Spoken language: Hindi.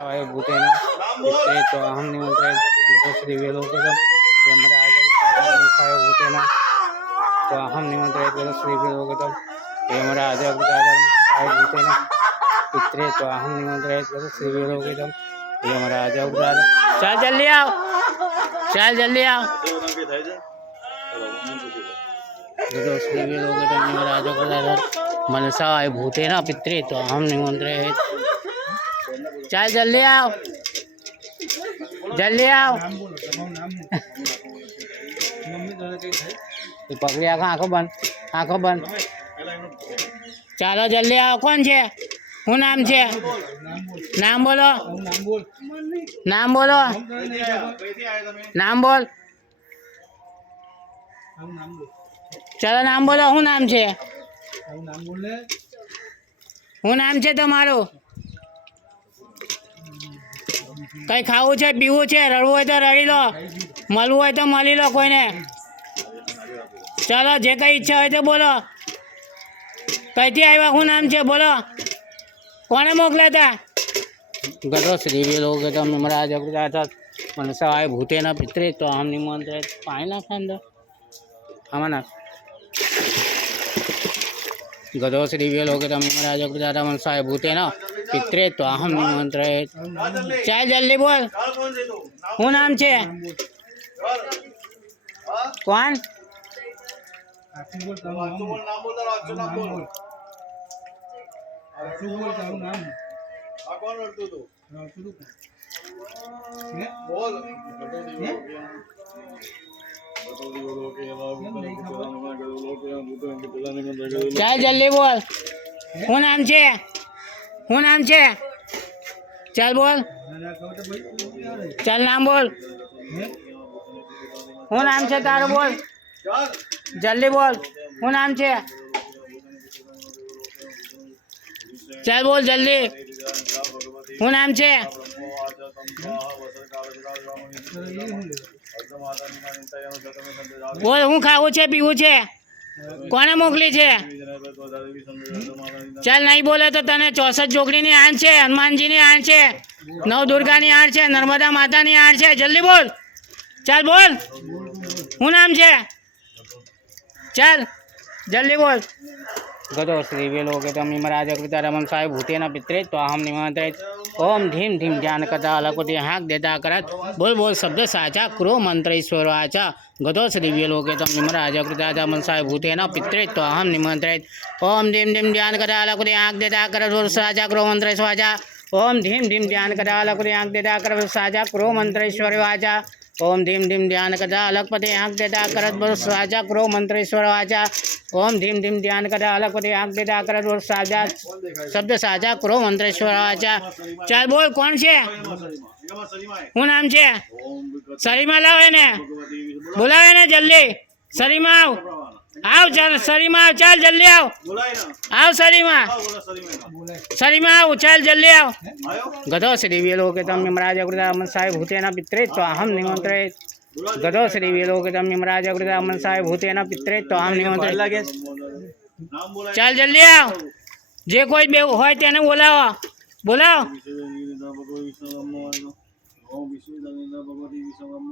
भूतेन इत्ते तो अहं निमंत्रे श्री वेलोकदम यमराज भूतेन तो अहं निमंत्रे श्री वेलोकदम यमराज भूतेन इत्ते तो अहं निमंत्रे श्री वेलोकदम यमराज चल जल्दी आओ, चल जल्दी आओ। श्री वेलोकदम यमराज मनसा भूतेन पित्रे तो अहं निमंत्रे चल जल्दी आओ, जल्दी आओ। पकड़ी आँखों बंद, आँखों बंद। चलो जल्दी आओ। कौन छे? હું નામ છે? નામ બોલો, નામ બોલો, નામ બોલ। चलो नाम बोलो। હું નામ છે? હું નામ છે તમારું? कई खावू है, पीवू है, रड़व हो तो रड़ी लो, मलव हो तो मली लो कोई ने। चलो जे कई इच्छा हो तो बोलो। कई थी आया? शू नाम है बोलो? कोने मोकल्या था? गतो श्री वेलोकदम यमराज मनसा भूतेन पित्रे तो अहं निमंत्रे पानी नाख अंदर आमा नाख। गतो श्री वेलोकदम यमराज मनसा भूतेन पित्रे तो अहं निमंत्रे चल जल्दी बोल। शू नाम है? कौन? चल जल्दी बोल। शू नाम है? शू नाम है? चल बोल, चल नाम बोल। शू नाम है तारो? बोल जल्दी बोल। शू नाम है? चल बोल जल्दी। शू नाम है? बोल। हूँ खावू है, पीवू है? कोने मोकली है? चल नहीं बोले तो तने 64 जोगड़ी नी आण है, हनुमान जी नी आण है, नव दुर्गा नी आण है, नर्मदा माता नी आण है। जल्दी बोल, चल बोल। शू नाम है? चल जल्दी बोल। गतो श्री वेलोकदम यमराज मनसा भूतेन पित्रे तो अहं निमंत्रे ओम धीम धीम ध्यान करता अलगपति हाक देता करत बोल बोल शब्द साचा क्रो मंत्र ईश्वर आचा। गतो श्री वेलोकदम यमराज मनसा भूतेन पित्रे तो अहं निमंत्रे ओम धीम धीम ध्यान करता अलगपति हाक देता करत बोल साचा क्रो मंत्र स्वाचा। ओम धीम धीम ध्यान करता अलगपति हाक देता करत साचा क्रो मंत्र ईश्वर वाचा। ओम धीम धीम ध्यान करता अलगपति आँख देता करत बोल साजा क्रो मंत्र ईश्वर वाचा। ओम धीम धीम ध्यान करता अलगपति आँख देता करत बोल साजा शब्द साजा क्रो मंत्र ईश्वर वाचा। चल बोल। कौन से? शू नाम है? सरीमा लाओ ने, बुलावे ने जल्दी। सरीमा आओ, आओ चल सरीमा आओ, चल जल्दी आओ, आओ सरीमा, सरीमा आओ, चल जल्दी आओ। गतो श्री वेलोकदम यमराज मनसा भूतेन पित्रे तो अहं निमंत्रे गतो श्री वेलोकदम यमराज मनसा भूतेन पित्रे तो अहं निमंत्रे चल जल्दी आओ। जे कोई होय तेने बोलाओ, बोलाओ।